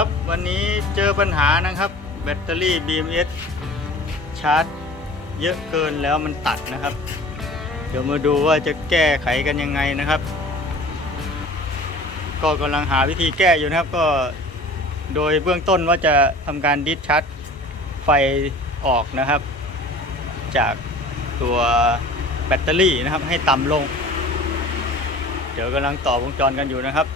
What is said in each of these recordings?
ครับวันนี้เจอปัญหานะครับ แบตเตอรี่ BMS ชาร์จ เยอะเกินแล้วมันตัดนะครับ เดี๋ยวมาดูว่าจะแก้ไขกันยังไงนะครับ ก็กำลังหาวิธีแก้อยู่นะครับ ก็โดยเบื้องต้นว่าจะทำการดิสชาร์จไฟออกนะครับ จากตัวแบตเตอรี่นะครับให้ต่ำลง เดี๋ยวกำลังต่อวงจรกันอยู่นะครับ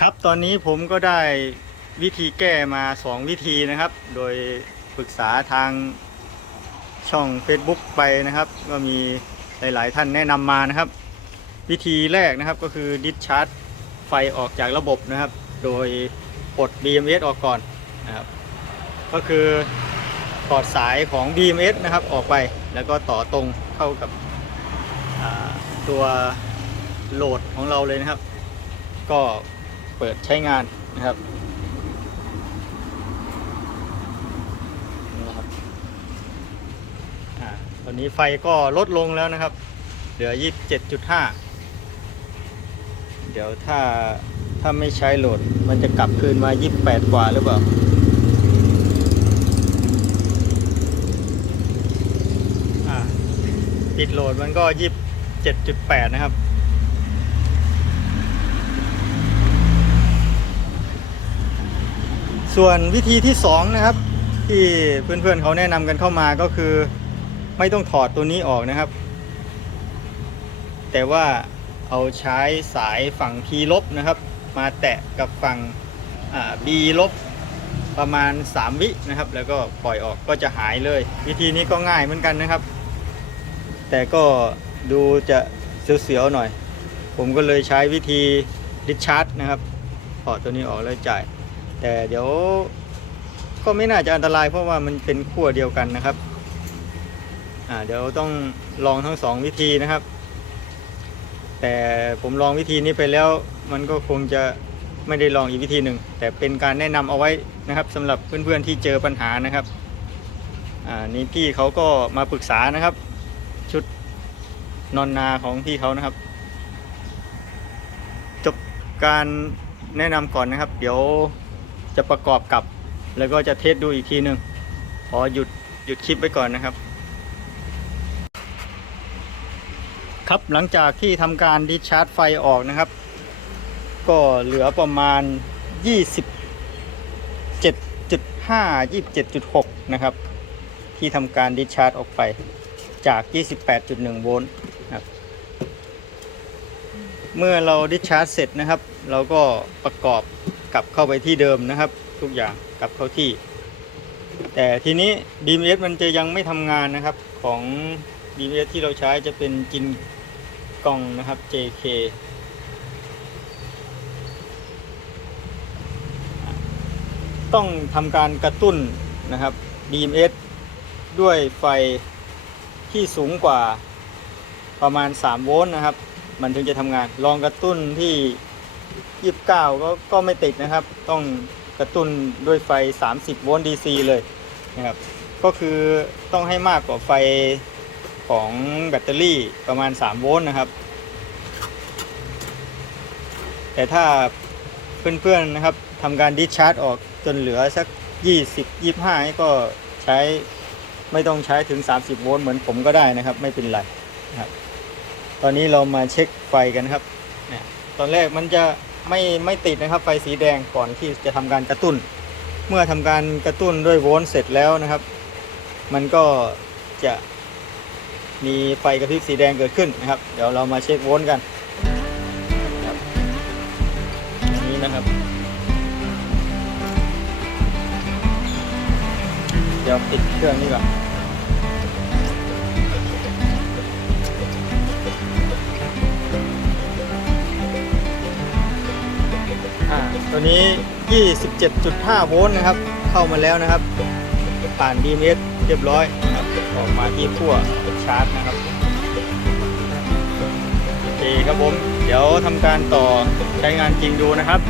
ครับตอนนี้ผมก็ได้วิธีแก้มา 2 วิธีนะครับ โดยปรึกษาทางช่อง Facebook ไปนะครับ ก็มีหลาย ๆ ท่านแนะนำมานะครับ วิธีแรกนะครับก็คือดิสชาร์จไฟออกจากระบบนะครับ โดยปลด BMS ออกก่อนนะครับก็คือถอดสายของ BMS นะครับออกไปแล้วก็ต่อตรงเข้ากับตัวโหลดของเราเลยนะครับ ก็ เปิดใช้งานนะครับนะครับตอนนี้ไฟก็ลดลงแล้วนะครับ เหลือ 27.5 เดี๋ยวถ้าถ้าไม่ใช้โหลด มันจะกลับคืนมา 28 กว่าหรือเปล่าอ่าปิดโหลดมันก็ 27.8 นะครับ ส่วนวิธีที่2นะครับที่เพื่อนๆเขาแนะนำกันเข้ามาก็คือไม่ต้องถอดตัวนี้ออกนะครับ แต่ว่าเอาใช้สายฝั่ง P ลบนะครับ มาแตะกับฝั่งอ่า B ลบประมาณ 3 วินะครับ แล้วก็ปล่อยออกก็จะหายเลย วิธีนี้ก็ง่ายเหมือนกันนะครับ แต่ก็ดูจะเสียวๆหน่อย ผมก็เลยใช้วิธีดิชาร์จนะครับถอดตัวนี้ออกแล้วจ่าย แต่เดี๋ยวก็ไม่น่าจะอันตรายเพราะว่ามันเป็นขั้วเดียวกันนะครับอ่าเดี๋ยวต้องลองทั้งสองวิธีนะครับ แต่ผมลองวิธีนี้ไปแล้ว มันก็คงจะไม่ได้ลองอีกวิธีหนึ่ง แต่เป็นการแนะนำเอาไว้นะครับสำหรับเพื่อนๆที่เจอปัญหานะครับอ่านี่พี่เขาก็มาปรึกษานะครับ ชุดนอนนาของพี่เขานะครับ จบการแนะนำก่อนนะครับ เดี๋ยว จะประกอบกับ แล้วก็จะเทสดูอีกทีหนึ่งขอหยุดหยุดคลิปไว้ก่อนนะครับ ครับหลังจากที่ทำการดิชาร์จไฟออกนะครับ ก็เหลือประมาณ 27.5 27.6 นะครับ ที่ทำการดิชาร์จออกไปจาก 28.1 โวลต์ครับเมื่อเราดิชาร์จเสร็จนะครับ เราก็ประกอบ กลับเข้าไปที่เดิมนะครับ ทุกอย่างกลับเข้าที่ แต่ทีนี้ DMS มันจะยังไม่ทำงานนะครับของ DMS ที่เราใช้จะเป็นจินกล่องนะครับ JK ต้องทำการกระตุ้นนะครับ DMS ด้วยไฟที่สูงกว่าประมาณ 3 โวลต์นะครับ มันถึงจะทำงาน ลองกระตุ้นที่ 29ก็ก็ไม่ติดนะครับ ต้องกระตุ้นด้วยไฟ 30 โวลต์ DC เลยนะครับ ก็คือต้องให้มากกว่าไฟของแบตเตอรี่ประมาณ 3 โวลต์นะครับ แต่ถ้าเพื่อนๆนะครับทำการดิชาร์จออกจนเหลือสัก 20 25นี่ก็ใช้ไม่ต้องใช้ถึง 30 โวลต์เหมือนผมก็ได้นะครับ ไม่เป็นไรนะครับ ตอนนี้เรามาเช็คไฟกันครับ ตอนแรกมันจะ ไม่ไม่ติดนะครับไฟสีแดงก่อนที่จะทำการกระตุ้น เมื่อทำการกระตุ้นด้วยโวลต์เสร็จแล้วนะครับ มันก็จะมีไฟกระพริบสีแดงเกิดขึ้นนะครับ เดี๋ยวเรามาเช็คโวลต์กันครับนี้นะครับ เดี๋ยวปิดเครื่องนี้ก่อน 27.5 โวลต์นะครับ เข้ามาแล้วนะครับ ผ่าน DMS เรียบร้อยนะครับออกมาที่ขั้วชาร์จนะครับโอเคครับผม เดี๋ยวทำการต่อใช้งานจริงดูนะครับ